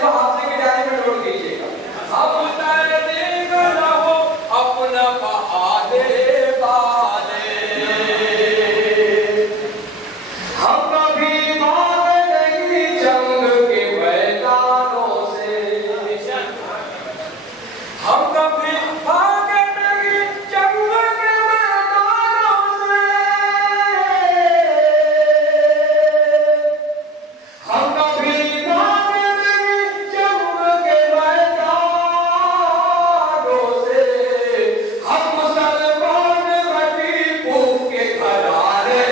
इसको हाथ के डायरी में नोट कीजिएगा। हम हो अपना बहाने वाले, हम कभी भाग नहीं जंग के मैदानों से, हम कभी भाग नहीं जंग के मैदानों से, हम कभी भाग नहीं जंग के मैदानों से, हम मुसलमान घटी फूक के घराने,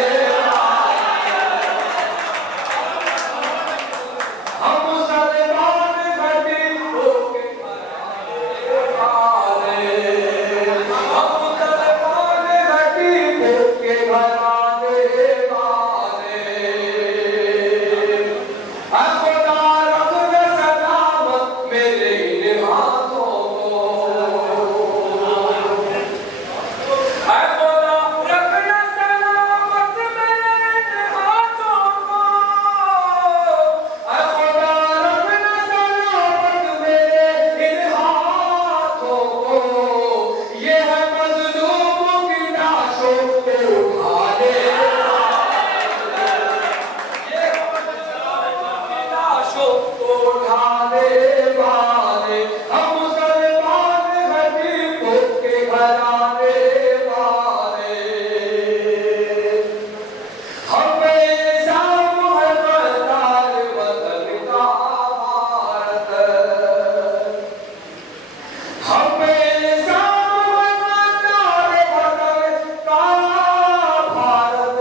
हम मुसलमान घटी फूक के घराने वाले, हम मुसलमान घटी फूक के घराने वाले। खुदा रखना सलामत मेरे इन हाथों को, खुदा रखना सलामत मेरे इन हाथों को, खुदा रखना सलामत मेरे इन हाथों को। ये है मज़लूमों की लाशों को उठाने, ये है मज़लूमों की लाशों को उठाने वाले, हम मुसलमान घटी फूक के घराने वाले। हम बेइल्ज़ाम है मर्दान वतन का भारत, हम बेइल्ज़ाम है मर्दान वतन का भारत।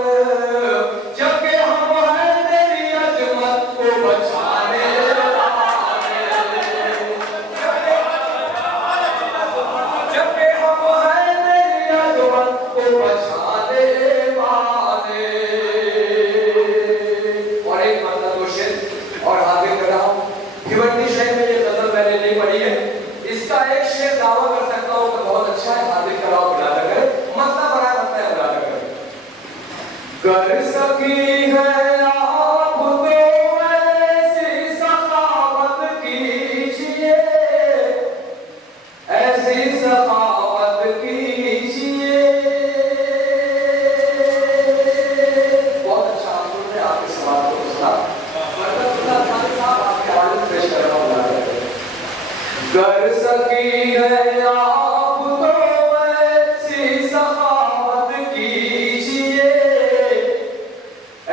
जबकि हम हैं तेरी अज़मत को बचाने वाले, जबकि हम हैं तेरी अज़मत को बचाने वाले। और एक मतलब दो शेर और आगे कर रहा हूँ। भिवंडी शहर में ये गजल मैंने नहीं पढ़ी है, इसका एक शेर दावा कर सकता हूँ कि बहुत अच्छा है। हार्दिक कराओ बुलाता करे, मतलब बड़ा बनता है बुलाता करे। कर सकी है आप तो ऐसी सखावत कीजिए, ऐसी सखावत कीजिए। बहुत अच्छा आपने आपके सवाल को सुना। साहब आपके आवाज में पेश कर रहा हूँ बुलाता करे। कर सकी है आप तो ऐसी सखावत कीजिए,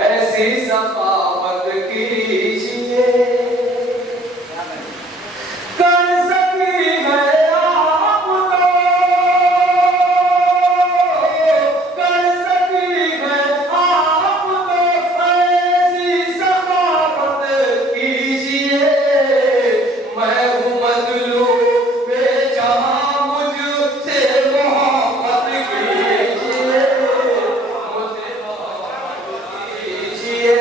ऐसी सखावत कीजिए। कर सकी है आप तो, कर सकी है आप तो ऐसी सखावत कीजिए। मैं हूँ मज़लूम बेजहां, मुझसे मोहब्बत कीजिए, मुझसे मोहब्बत कीजिए।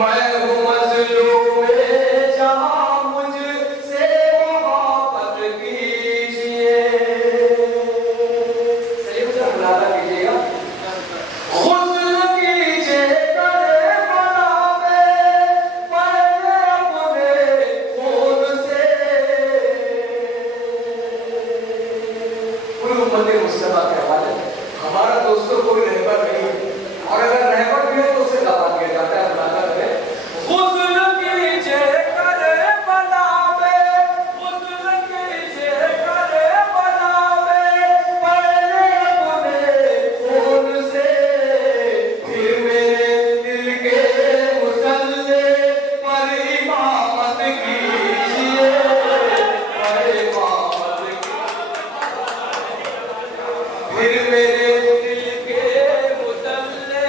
मैं हूँ मज़लूम बेजहां, मुझसे मोहब्बत कीजिए। सही मुझे बुलाता कीजिएगा। गुस्ल कीजिए करे बनावे, पहले अपने खून से। पूरी उम्मत मुस्तफा के हवाले हमारा दोस्तों कोई रहबर नहीं है, और अगर रहबर भी है तो उसे दावा किया जाता है। बुलाता करे गुस्ल कीजिए करे बनावे, गुस्ल कीजिए करे बनावे, पहले अपने खून से। फिर मेरे दिल के मुसल्ले पर इमामत कीजिए, पर इमामत कीजिए। फिर मेरे दिल के मुसल्ले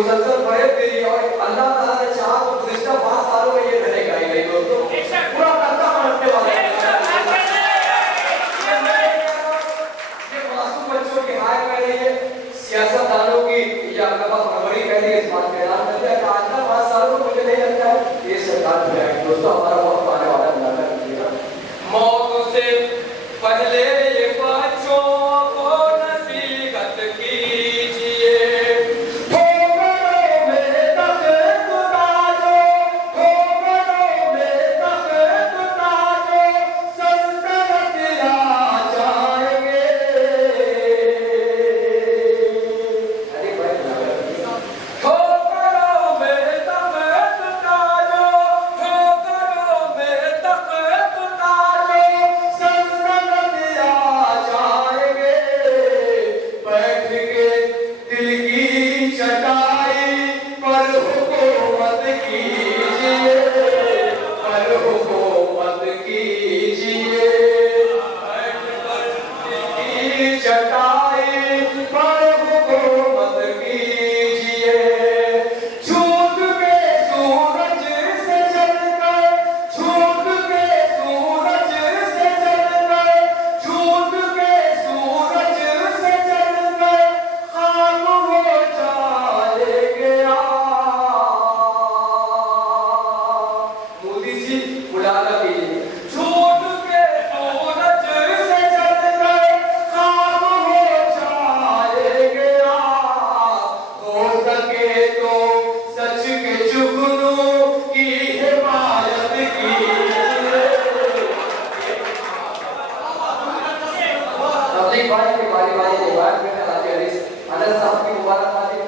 मुसलसल फरेब तेरी और अल्लाह ताला ने चाहा तो गुज़िश्ता 5 सालों में ये रहेगा ही नहीं दोस्तों। पूरा करता पलटने वाला है। ये मासूम बच्चों की हाय कह रही है, सियासतदानों की या परवरी कह रही है, इस बात का ऐलान कर दिया कि आज 5 सालों में मुझे नहीं लगता है ये सरकार जो है दोस्तों हमारा वक्त आने वाला है। अल्लाह कीजिएगा मौत से पहले ये बच्चों को नसीहत कीजिए। ठोकरों में तख्त ताजो, ठोकरों में तख्त ताजो, सल्तनत आ जाएंगे। अरे भाई ठोकरों में तख्त ताजो, ठोकरों में तख्त ताजो, सल्तनत आ जाएंगे। बैठ के दिल की चटाई पर हुकूमत कीजिए, पर हुकूमत कीजिए। बैठ कर दिल की चटाई पर हुकूमत कीजिए। झूठ के सूरज से जलकर, झूठ के सूरज से जलकर, झूठ के सूरज से जलकर खाक हो जाएंगे मोदी जी मुलाका कीजिए। झूठ के सूरज से जलकर खाक हो जाएंगे हो सके तो सच के जुगनू की हिमायत कीजिए। तबलीग भाई के बारी बारी रिवायत में हाजी हदीस अनस साहब की मुबारकबादी।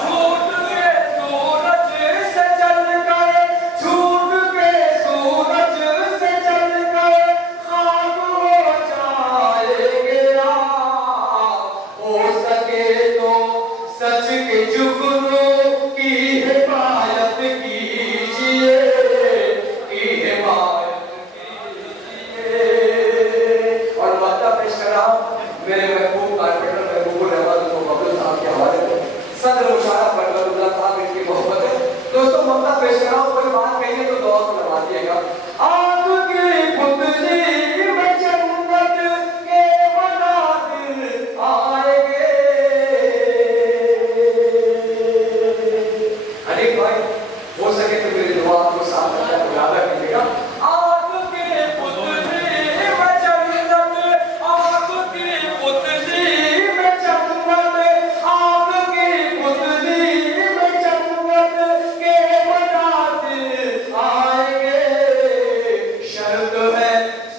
झूठ के सूरज से जलकर, झूठ के सूरज से जलकर खाक हो जाएंगे हो सके तो सच के जुगनू की हिमायत कीजिए, की हिमायत कीजिए। और वादा पेश कर रहा हूं मेरे महबूब कारपेंटर महबूबुर रहमान मुहम्मद साहब के हवाले से। सदर मुशारफ बरकतुल्लाह साहब इनकी मोहब्बत है दोस्तों। ममता पेश कर रहा हूं, कोई बात कहिए तो दुआ को लगा दिएगा। आग की पुतली में जन्नत के मनाजिर आएंगे। अरे भाई हो सके तो मेरी दुआ को साथ रखकर याद कीजिएगा। आग की पुतली में जन्नत, आग की पुतली में जन्नत, आग की पुतली में जन्नत के मनाजिर आएंगे। शर्त है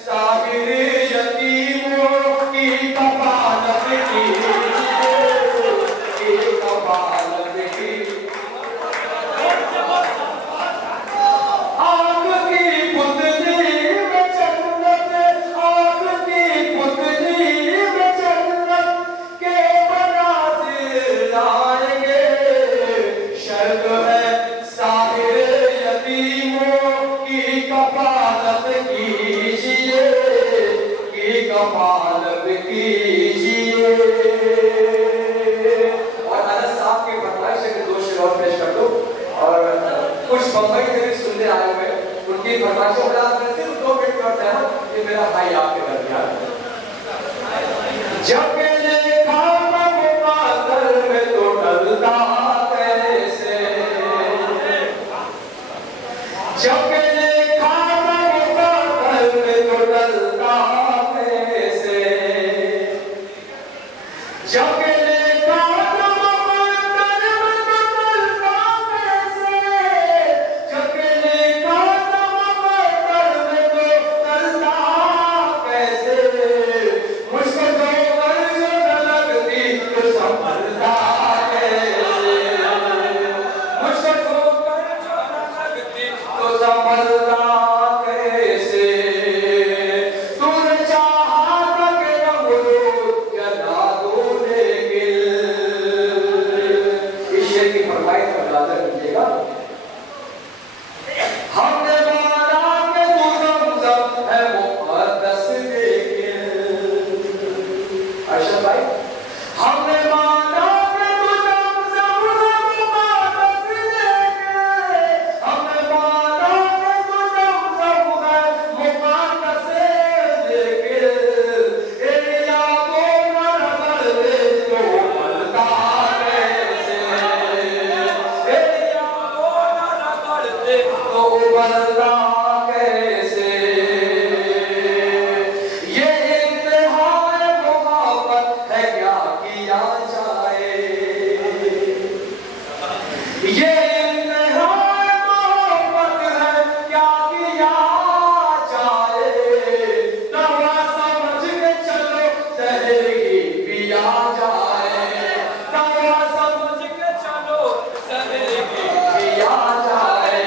साहिर यतीमों की कफालत कीजिए, की कफालत कीजिए। आग की पुतली में जन्नत, आग की पुतली में जन्नत के मनाजिर आएंगे। शर्त है साहिर यतीमों की कफालत कीजिए, की कफालत कीजिए। और अनस साहब की फरमाइश है कि 2 शेर और पेश कर दो। और कुछ बम्बई से भी सुनने आए हुए उनकी फरमाइशों का सिर्फ 2 मिनट का टाइम है। ये मेरा भाई आपके दरमियान जब देखा मुकादर में तो डरता कैसे, जब देखा मुकादर में तो डरता कैसे, जब देखा भाई हमने माना कि तू ज़मज़म ये इम्तिहान मोहब्बत है, क्या किया जाए, दवा समझ के चलो सहर की पिया जाए, दवा समझ के चलो सहर की पिया जाए।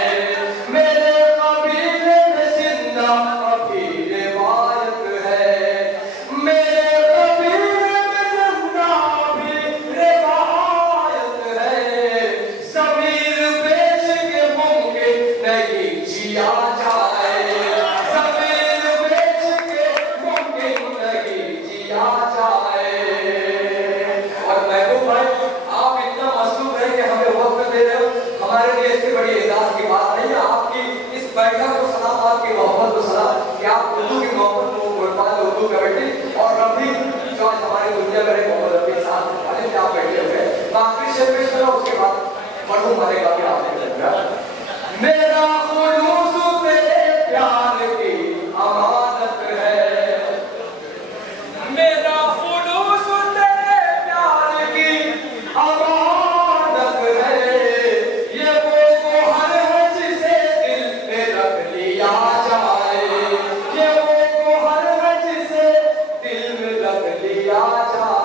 मेरे कबीले में जिंदा अभी रिवायत है, मेरे कबीले में जिंदा अभी रिवायत है, ज़मीर बेच के मुमकिन नहीं जिया जाए, ज़मीर बेच के मुमकिन नहीं जिया जाए। और महबूब भाई, आप इतना मसरूफ हैं कि हमें वक्त दे रहे हो, हमारे लिए इससे बड़ी एजाज की बात नहीं है। आपकी इस बैठक को सलाम, आपकी मोहब्बत को सलाम कि आप उर्दू की मोहब्बत को गुणपाल उर्दू कमेटी और रफी जो आज हमारे दुनिया में मोहम्मद रफी साहब वाले में आप बैठे हुए हैं। आखिरी शेर पेश करो, उसके बाद मरहूम वाले का भी आपने बताया। मेरा खुलूस तेरे प्यार की अमानत है, मेरा खुलूस तेरे प्यार की अमानत है, ये वो हर है जिसे दिल में रख लिया जाए, ये वो हर है जिसे दिल में रख लिया जाए।